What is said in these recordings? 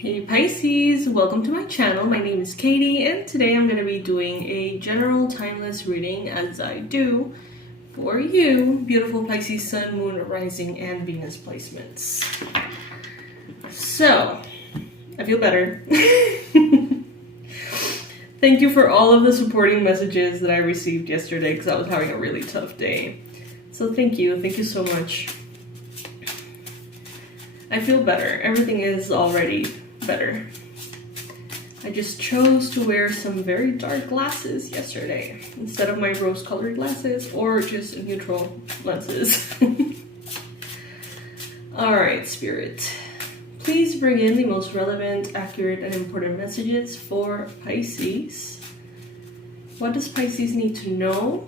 Hey Pisces, welcome to my channel. My name is Katie and today I'm going to be doing a general timeless reading as I do for you, beautiful Pisces Sun, Moon, Rising, and Venus placements. So, I feel better. Thank you for all of the supporting messages that I received yesterday because I was having a really tough day. So thank you so much. I feel better. Everything is already better. I just chose to wear some very dark glasses yesterday instead of my rose-colored glasses or just neutral lenses. Alright, Spirit. Please bring in the most relevant, accurate, and important messages for Pisces. What does Pisces need to know?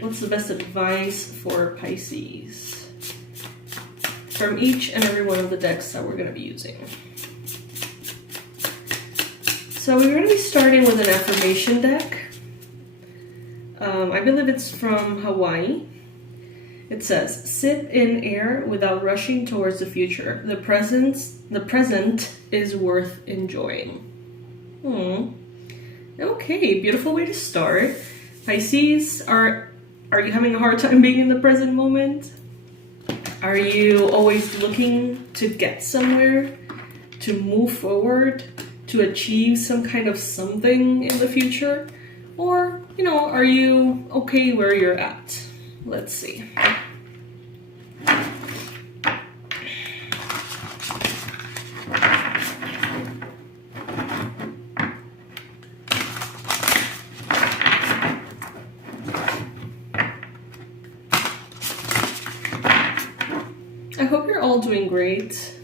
What's the best advice for Pisces? From each and every one of the decks that we're going to be using. So we're going to be starting with an affirmation deck. I believe it's from Hawaii. It says, "Sip in air without rushing towards the future. The present is worth enjoying." Okay, beautiful way to start. Pisces, are you having a hard time being in the present moment? Are you always looking to get somewhere, to move forward, to achieve some kind of something in the future? Or, are you okay where you're at? Let's see. I hope you're all doing great.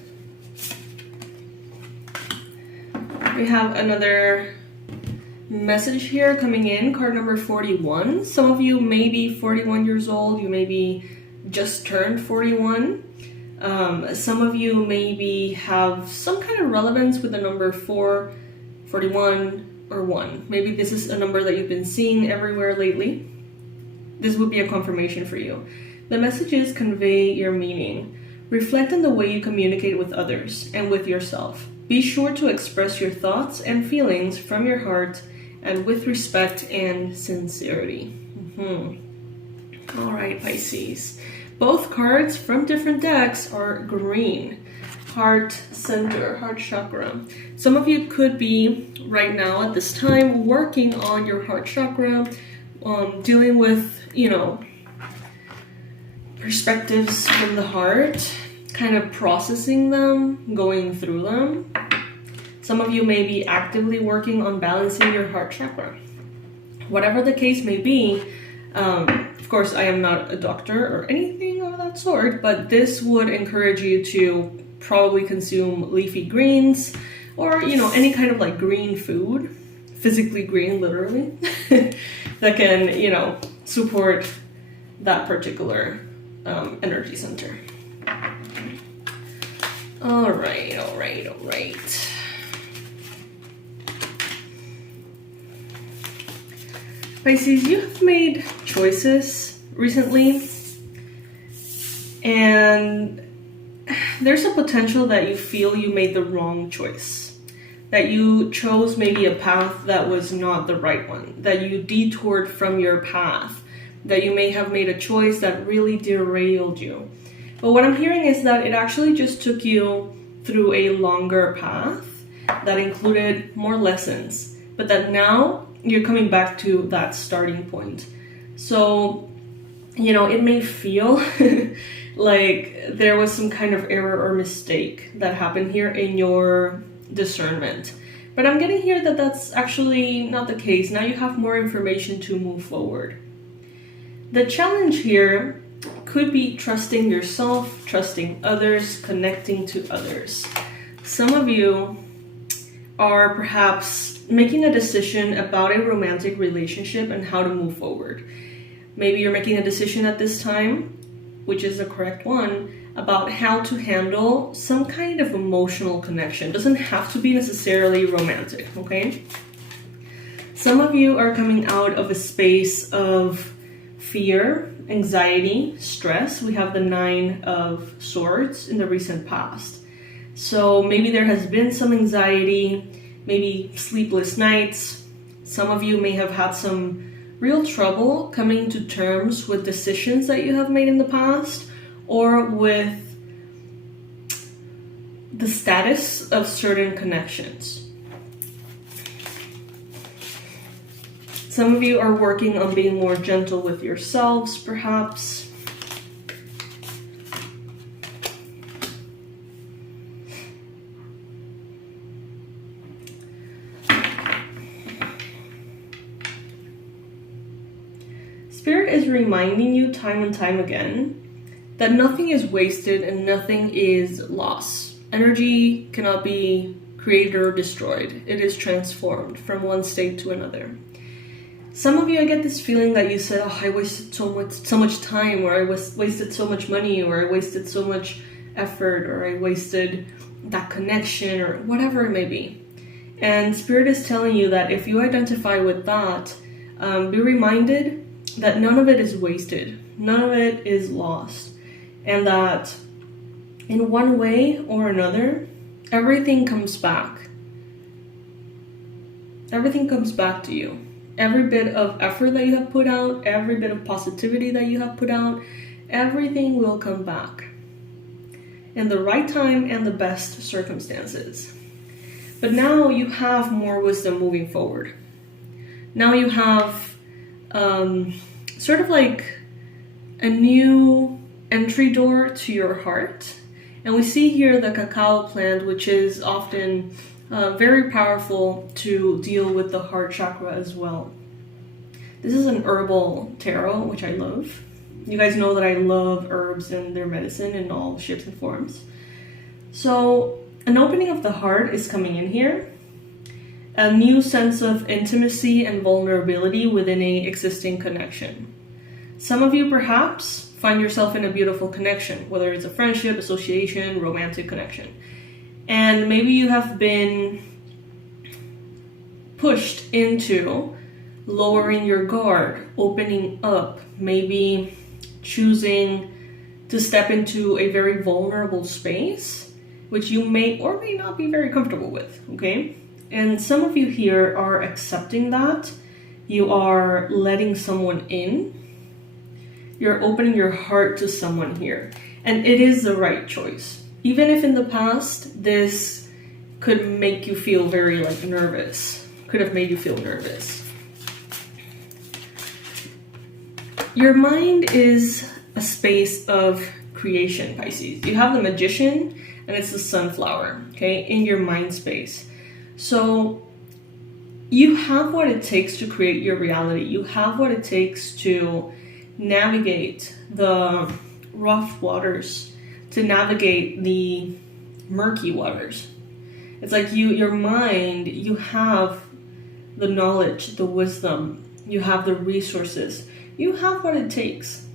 We have another message here coming in, card number 41. Some of you may be 41 years old, you maybe just turned 41. Some of you maybe have some kind of relevance with the number 4, 41, or 1. Maybe this is a number that you've been seeing everywhere lately. This would be a confirmation for you. The messages convey your meaning. Reflect on the way you communicate with others and with yourself. Be sure to express your thoughts and feelings from your heart and with respect and sincerity. Alright, Pisces. Both cards from different decks are green. Heart center, heart chakra. Some of you could be right now at this time working on your heart chakra, dealing with, perspectives from the heart, kind of processing them, going through them. Some of you may be actively working on balancing your heart chakra. Whatever the case may be, of course, I am not a doctor or anything of that sort, but this would encourage you to probably consume leafy greens or, any kind of like green food, physically green, literally, that can, support that particular energy center. All right. Pisces, you have made choices recently, and there's a potential that you feel you made the wrong choice, that you chose maybe a path that was not the right one, that you detoured from your path, that you may have made a choice that really derailed you. But what I'm hearing is that it actually just took you through a longer path that included more lessons, but that now you're coming back to that starting point. So, it may feel like there was some kind of error or mistake that happened here in your discernment. But I'm getting here that that's actually not the case. Now you have more information to move forward. The challenge here could be trusting yourself, trusting others, connecting to others. Some of you are perhaps making a decision about a romantic relationship and how to move forward. Maybe you're making a decision at this time, which is the correct one, about how to handle some kind of emotional connection. It doesn't have to be necessarily romantic, okay? Some of you are coming out of a space of fear, anxiety, stress. We have the 9 of Swords in the recent past. So maybe there has been some anxiety, maybe sleepless nights. Some of you may have had some real trouble coming to terms with decisions that you have made in the past, or with the status of certain connections. Some of you are working on being more gentle with yourselves, perhaps. Spirit is reminding you time and time again that nothing is wasted and nothing is lost. Energy cannot be created or destroyed. It is transformed from one state to another. Some of you, I get this feeling that you said, oh, I wasted so much time, or I wasted so much money, or I wasted so much effort, or I wasted that connection, or whatever it may be. And Spirit is telling you that if you identify with that, be reminded that none of it is wasted, none of it is lost, and that in one way or another, everything comes back. Everything comes back to you. Every bit of effort that you have put out, every bit of positivity that you have put out, everything will come back in the right time and the best circumstances. But now you have more wisdom moving forward. Now you have sort of like a new entry door to your heart. And we see here the cacao plant, which is often very powerful to deal with the heart chakra as well. This is an herbal tarot, which I love. You guys know that I love herbs and their medicine in all shapes and forms. So an opening of the heart is coming in here. A new sense of intimacy and vulnerability within an existing connection. Some of you perhaps find yourself in a beautiful connection, whether it's a friendship, association, romantic connection. And maybe you have been pushed into lowering your guard, opening up, maybe choosing to step into a very vulnerable space, which you may or may not be very comfortable with, okay? And some of you here are accepting that. You are letting someone in. You're opening your heart to someone here. And it is the right choice. Even if in the past, this could make you feel very nervous. Could have made you feel nervous. Your mind is a space of creation, Pisces. You have the Magician and it's the sunflower, okay, in your mind space. So you have what it takes to create your reality. You have what it takes to navigate the rough waters, to navigate the murky waters. It's like your mind, you have the knowledge, the wisdom, you have the resources, you have what it takes.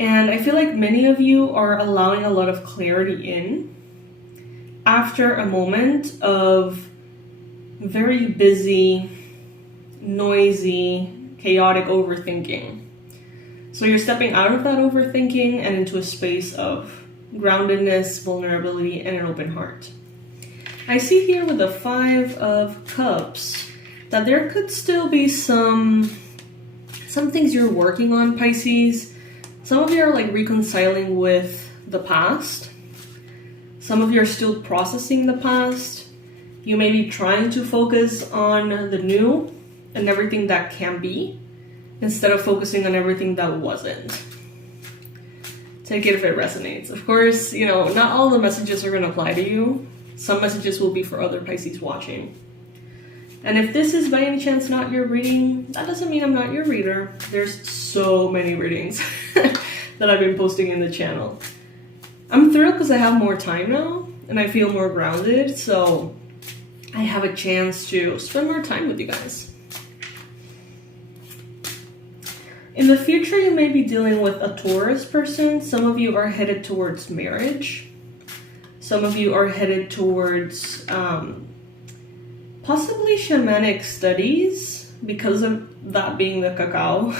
And I feel like many of you are allowing a lot of clarity in after a moment of very busy, noisy, chaotic overthinking. So you're stepping out of that overthinking and into a space of groundedness, vulnerability, and an open heart. I see here with the 5 of Cups that there could still be some things you're working on, Pisces. Some of you are reconciling with the past. Some of you are still processing the past. You may be trying to focus on the new and everything that can be, instead of focusing on everything that wasn't. Take it if it resonates. Of course, not all the messages are going to apply to you. Some messages will be for other Pisces watching. And if this is by any chance not your reading, that doesn't mean I'm not your reader. There's so many readings that I've been posting in the channel. I'm thrilled because I have more time now and I feel more grounded, so I have a chance to spend more time with you guys. In the future, you may be dealing with a Taurus person. Some of you are headed towards marriage. Some of you are headed towards possibly shamanic studies, because of that being the cacao.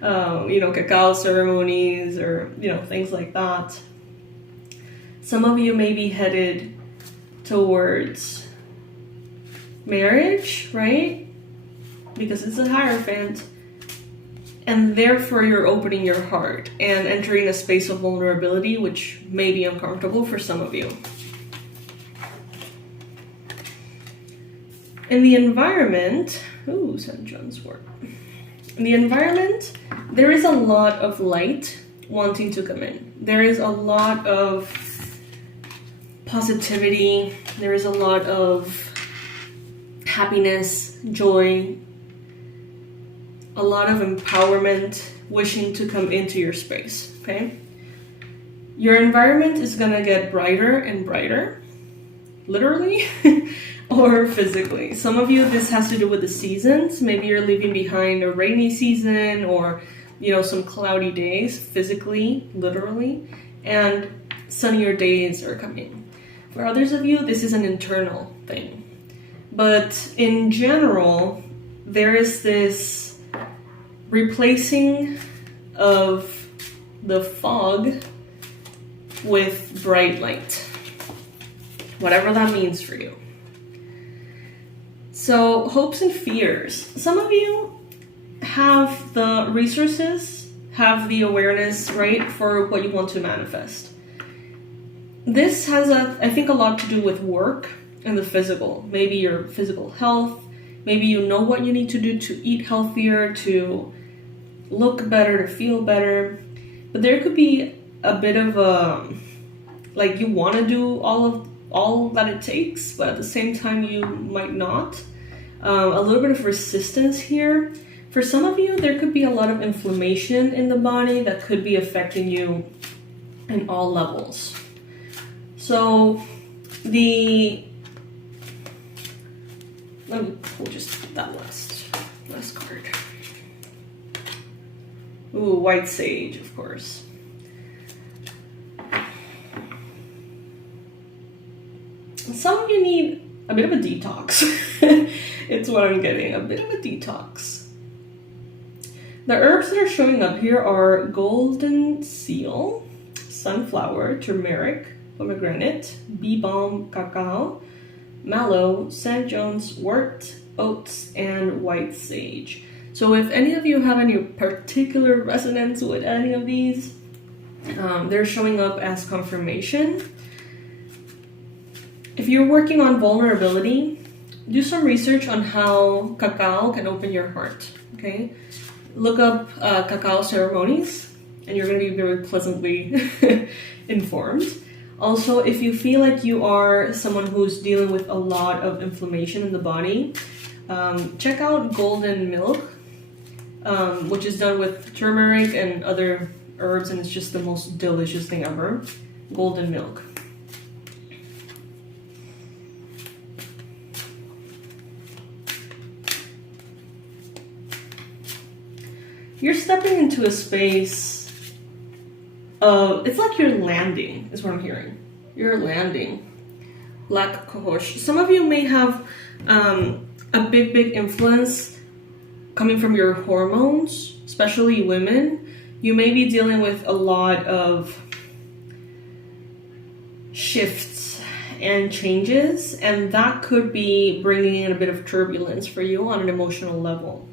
Cacao ceremonies or, things like that. Some of you may be headed towards marriage, right? Because it's a Hierophant. And therefore you're opening your heart and entering a space of vulnerability, which may be uncomfortable for some of you. In the environment, St. John's wort. In the environment, there is a lot of light wanting to come in. There is a lot of positivity. There is a lot of happiness, joy, a lot of empowerment wishing to come into your space, okay? Your environment is gonna get brighter and brighter, literally or physically. Some of you, this has to do with the seasons. Maybe you're leaving behind a rainy season or, you know, some cloudy days, physically, literally, and sunnier days are coming. For others of you, this is an internal thing. But in general, there is this replacing of the fog with bright light, whatever that means for you. So, hopes and fears. Some of you have the resources, have the awareness, right, for what you want to manifest. This has, I think, a lot to do with work and the physical. Maybe your physical health. Maybe you know what you need to do to eat healthier, to look better, to feel better. But there could be a bit of a, like, you want to do all that it takes, but at the same time you might not. A little bit of resistance here. For some of you, there could be a lot of inflammation in the body that could be affecting you in all levels. So let me pull just that last card. Ooh, white sage, of course. Some of you need a bit of a detox. It's what I'm getting, a bit of a detox. The herbs that are showing up here are golden seal, sunflower, turmeric, pomegranate, bee balm, cacao, mallow, St. John's wort, oats, and white sage. So if any of you have any particular resonance with any of these, they're showing up as confirmation. If you're working on vulnerability, do some research on how cacao can open your heart, okay? Look up cacao ceremonies, and you're going to be very pleasantly informed. Also, if you feel like you are someone who's dealing with a lot of inflammation in the body, check out golden milk, which is done with turmeric and other herbs, and it's just the most delicious thing ever. Golden milk. You're stepping into a space of, it's like you're landing, is what I'm hearing. You're landing. Black Kohosh. Some of you may have a big influence coming from your hormones, especially women. You may be dealing with a lot of shifts and changes, and that could be bringing in a bit of turbulence for you on an emotional level.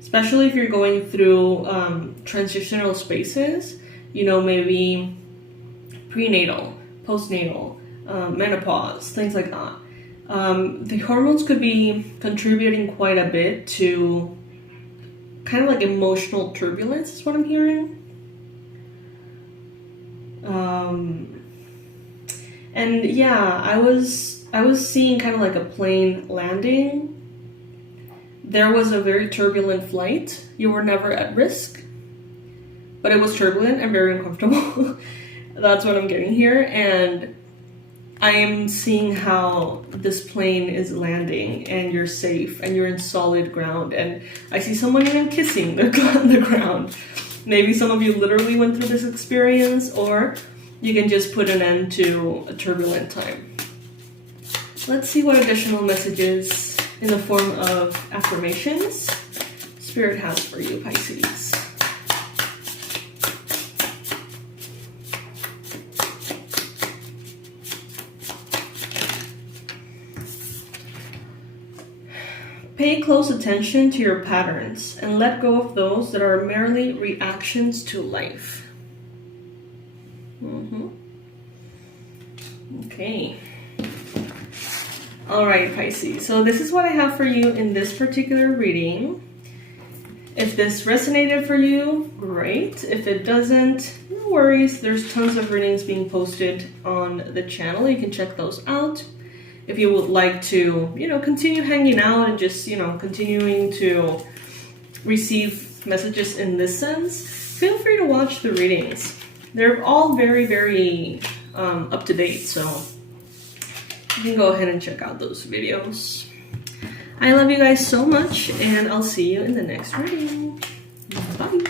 Especially if you're going through transitional spaces, you know, maybe prenatal, postnatal, menopause, things like that. The hormones could be contributing quite a bit to kind of like emotional turbulence is what I'm hearing. And yeah, I was seeing kind of like a plane landing. There was a very turbulent flight. You were never at risk, but it was turbulent and very uncomfortable. That's what I'm getting here. And I am seeing how this plane is landing and you're safe and you're in solid ground. And I see someone even kissing the ground. Maybe some of you literally went through this experience, or you can just put an end to a turbulent time. Let's see what additional messages in the form of affirmations Spirit has for you, Pisces. Pay close attention to your patterns and let go of those that are merely reactions to life. Okay. Alright, Pisces. So this is what I have for you in this particular reading. If this resonated for you, great. If it doesn't, no worries. There's tons of readings being posted on the channel. You can check those out. If you would like to, continue hanging out and just, continuing to receive messages in this sense, feel free to watch the readings. They're all very, very up to date, so you can go ahead and check out those videos. I love you guys so much, and I'll see you in the next reading. Bye!